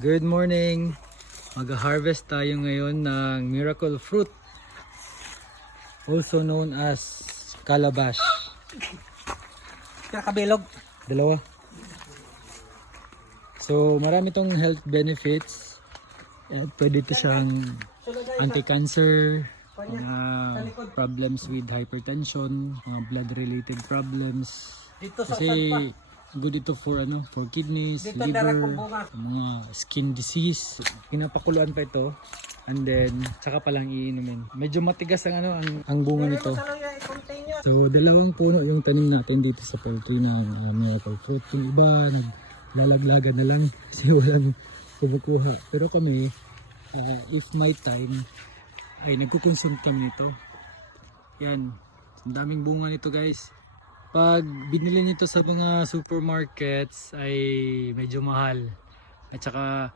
Good morning! Mag-harvest tayo ngayon ng miracle fruit, also known as calabash. Kabilog. Dalawa. So marami tong health benefits. Pwede ito siyang anti-cancer, mga problems with hypertension, mga blood-related problems. Dito sa Kasi good ito for for kidneys, Dito liver, darak kong bunga. mga skin disease. Pinapakuluan pa ito and then tsaka pa lang iinumin. Medyo matigas ang bunga nito. So dalawang puno yung tanim natin dito sa poultry ng miracle fruit. Yung iba naglalaglagan na lang kasi walang kumukuha. Pero kami, if may time, ay nagkukonsume kami nito. Yan, ang daming bunga nito guys. Pag binili nito sa mga supermarkets ay medyo mahal. At saka